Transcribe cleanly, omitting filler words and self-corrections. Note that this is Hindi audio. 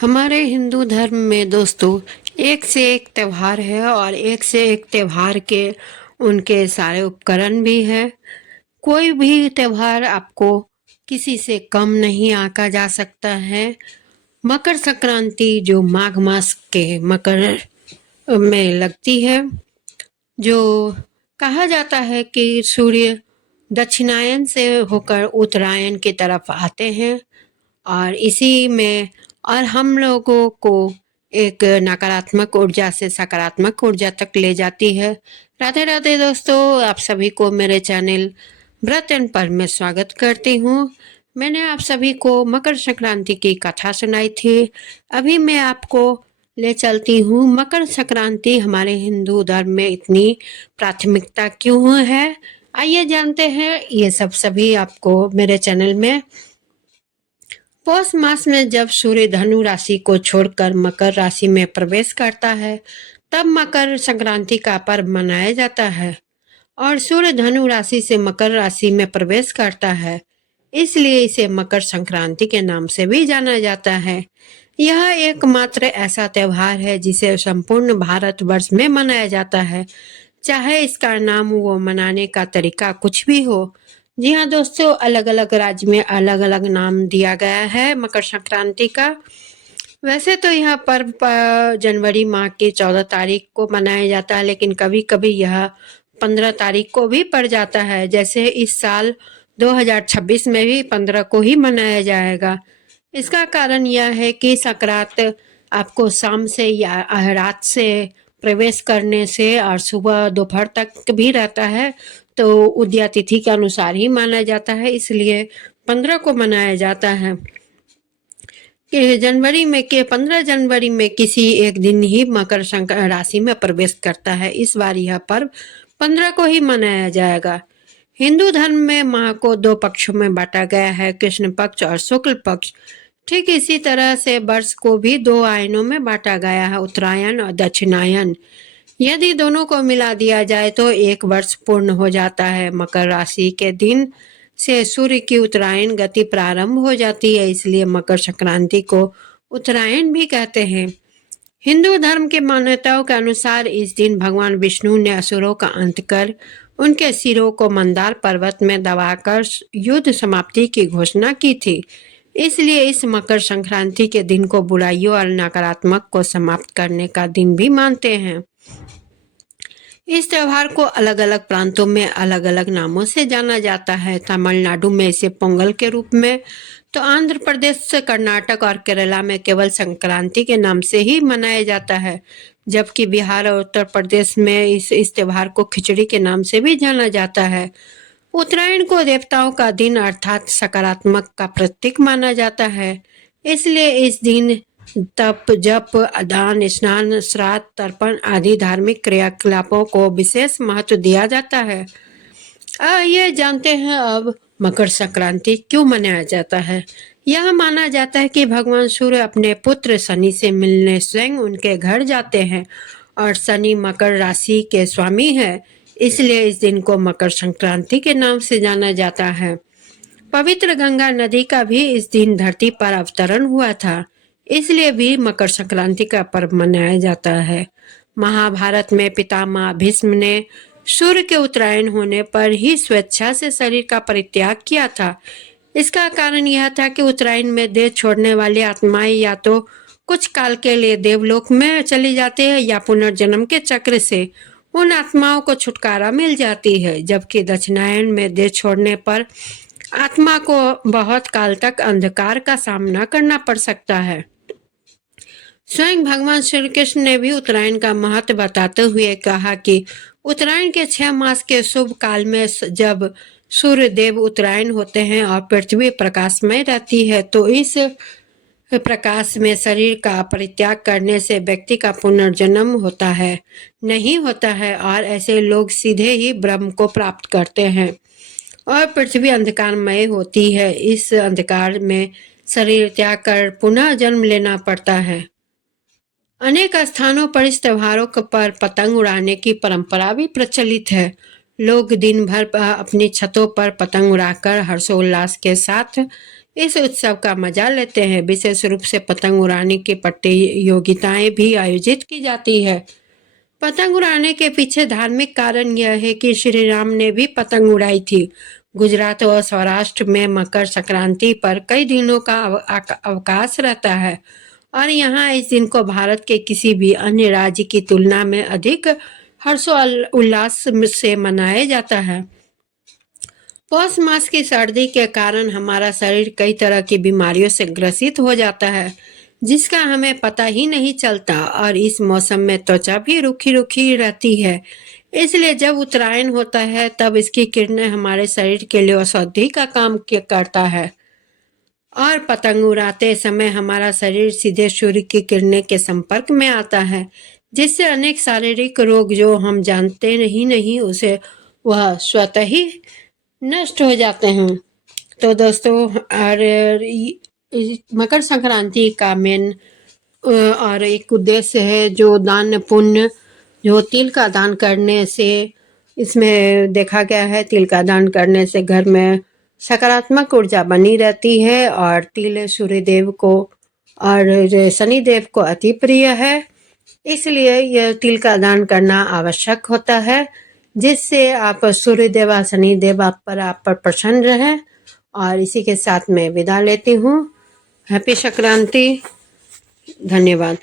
हमारे हिंदू धर्म में दोस्तों एक से एक त्योहार है और एक से एक त्योहार के उनके सारे उपकरण भी है। कोई भी त्योहार आपको किसी से कम नहीं आंका जा सकता है। मकर संक्रांति जो माघ मास के मकर में लगती है, जो कहा जाता है कि सूर्य दक्षिणायन से होकर उत्तरायण की तरफ आते हैं और इसी में और हम लोगों को एक नकारात्मक ऊर्जा से सकारात्मक ऊर्जा तक ले जाती है। राधे राधे दोस्तों, आप सभी को मेरे चैनल व्रत एंड पर में स्वागत करती हूँ। मैंने आप सभी को मकर संक्रांति की कथा सुनाई थी। अभी मैं आपको ले चलती हूँ मकर संक्रांति हमारे हिंदू धर्म में इतनी प्राथमिकता क्यों है। आइए जानते हैं ये सब सभी आपको मेरे चैनल में। पौष मास में जब सूर्य धनु राशि को छोड़कर मकर राशि में प्रवेश करता है, तब मकर संक्रांति का पर्व मनाया जाता है। और सूर्य धनु राशि से मकर राशि में प्रवेश करता है, इसलिए इसे मकर संक्रांति के नाम से भी जाना जाता है। यह एकमात्र ऐसा त्योहार है जिसे संपूर्ण भारतवर्ष में मनाया जाता है, चाहे इसका नाम वो मनाने का तरीका कुछ भी हो। जी हाँ दोस्तों, अलग अलग राज्य में अलग अलग नाम दिया गया है मकर संक्रांति का। वैसे तो यह पर्व जनवरी माह की 14 तारीख को मनाया जाता है, लेकिन कभी कभी यह 15 तारीख को भी पड़ जाता है। जैसे इस साल 2026 में भी 15 को ही मनाया जाएगा। इसका कारण यह है कि संक्रांत आपको शाम से या रात से प्रवेश करने से और सुबह दोपहर तक भी रहता है, तो उदया तिथि के अनुसार ही माना जाता है, इसलिए 15 को मनाया जाता है। कि जनवरी में के 15 जनवरी में किसी एक दिन ही मकर राशि में प्रवेश करता है। इस बार यह पर्व 15 को ही मनाया जाएगा। हिंदू धर्म में माह को दो पक्षों में बांटा गया है, कृष्ण पक्ष और शुक्ल पक्ष। ठीक इसी तरह से वर्ष को भी दो आयनों में बांटा गया है, उत्तरायण और दक्षिणायन। यदि दोनों को मिला दिया जाए तो एक वर्ष पूर्ण हो जाता है। मकर राशि के दिन से सूर्य की उत्तरायण गति प्रारंभ हो जाती है, इसलिए मकर संक्रांति को उत्तरायण भी कहते हैं। हिंदू धर्म के मान्यताओं के अनुसार इस दिन भगवान विष्णु ने असुरों का अंत कर उनके सिरों को मंदार पर्वत में दबाकर युद्ध समाप्ति की घोषणा की थी। इसलिए इस मकर संक्रांति के दिन को बुराइयों और नकारात्मक को समाप्त करने का दिन भी मानते हैं। इस त्योहार को अलग अलग प्रांतों में अलग अलग नामों से जाना जाता है। तमिलनाडु में इसे पोंगल के रूप में, तो आंध्र प्रदेश, कर्नाटक और केरला में केवल संक्रांति के नाम से ही मनाया जाता है, जबकि बिहार और उत्तर प्रदेश में इस त्योहार को खिचड़ी के नाम से भी जाना जाता है। उत्तरायण को देवताओं का दिन अर्थात सकारात्मक का प्रतीक माना जाता है, इसलिए इस दिन तप, जप, दान, स्नान, श्राद्ध, तर्पण आदि धार्मिक क्रियाकलापों को विशेष महत्व दिया जाता है। ये जानते हैं अब मकर संक्रांति क्यों मनाया जाता है। यह माना जाता है कि भगवान सूर्य अपने पुत्र शनि से मिलने स्वयं उनके घर जाते हैं और शनि मकर राशि के स्वामी है, इसलिए इस दिन को मकर संक्रांति के नाम से जाना जाता है। पवित्र गंगा नदी का भी इस दिन धरती पर अवतरण हुआ था, इसलिए भी मकर संक्रांति का पर्व मनाया जाता है। महाभारत में पितामह भीष्म ने सूर्य के उत्तरायण होने पर ही स्वेच्छा से शरीर का परित्याग किया था। इसका कारण यह था कि उत्तरायण में देह छोड़ने वाली आत्माएं या तो कुछ काल के लिए देवलोक में चली जाती है या पुनर्जन्म के चक्र से उन आत्माओं को छुटकारा मिल जाती है, जबकि दक्षिणायन में देह छोड़ने पर आत्मा को बहुत काल तक अंधकार का सामना करना पड़ सकता है। स्वयं भगवान श्री कृष्ण ने भी उत्तरायण का महत्व बताते हुए कहा कि उत्तरायण के 6 मास के शुभ काल में जब सूर्य देव उत्तरायण होते हैं और पृथ्वी प्रकाशमय रहती है, तो इस प्रकाश में शरीर का परित्याग करने से व्यक्ति का पुनर्जन्म होता है नहीं होता है और ऐसे लोग सीधे ही ब्रह्म को प्राप्त करते हैं और पृथ्वी अंधकारमय होती है। इस अंधकार में शरीर त्याग कर पुनः जन्म लेना पड़ता है। अनेक स्थानों पर इस त्योहारों पर पतंग उड़ाने की परंपरा भी प्रचलित है। लोग दिन भर अपनी छतों पर पतंग उड़ाकर हर्षोल्लास के साथ इस उत्सव का मजा लेते हैं। विशेष रूप से पतंग उड़ाने की प्रतियोगिताएं भी आयोजित की जाती है। पतंग उड़ाने के पीछे धार्मिक कारण यह है कि श्री राम ने भी पतंग उड़ाई थी। गुजरात और सौराष्ट्र में मकर संक्रांति पर कई दिनों का अवकाश रहता है और यहाँ इस दिन को भारत के किसी भी अन्य राज्य की तुलना में अधिक हर्षोल्लास से मनाया जाता है। पौष मास की सर्दी के कारण हमारा शरीर कई तरह की बीमारियों से ग्रसित हो जाता है, जिसका हमें पता ही नहीं चलता और इस मौसम में त्वचा भी रूखी रूखी रहती है। इसलिए जब उत्तरायण होता है तब इसकी किरणें हमारे शरीर के लिए औषधि का काम करता है और पतंग उड़ाते समय हमारा शरीर सीधे सूर्य की किरणें के संपर्क में आता है, जिससे अनेक शारीरिक रोग जो हम जानते नहीं उसे वह स्वतः ही नष्ट हो जाते हैं। तो दोस्तों, और मकर संक्रांति का मेन और एक उद्देश्य है जो दान पुण्य, जो तिल का दान करने से इसमें देखा गया है। तिल का दान करने से घर में सकारात्मक ऊर्जा बनी रहती है और तिल सूर्यदेव को और शनिदेव को अति प्रिय है, इसलिए यह तिल का दान करना आवश्यक होता है, जिससे आप सूर्यदेव और शनिदेव आप पर प्रसन्न रहें। और इसी के साथ मैं विदा लेती हूँ। हैप्पी संक्रांति। धन्यवाद।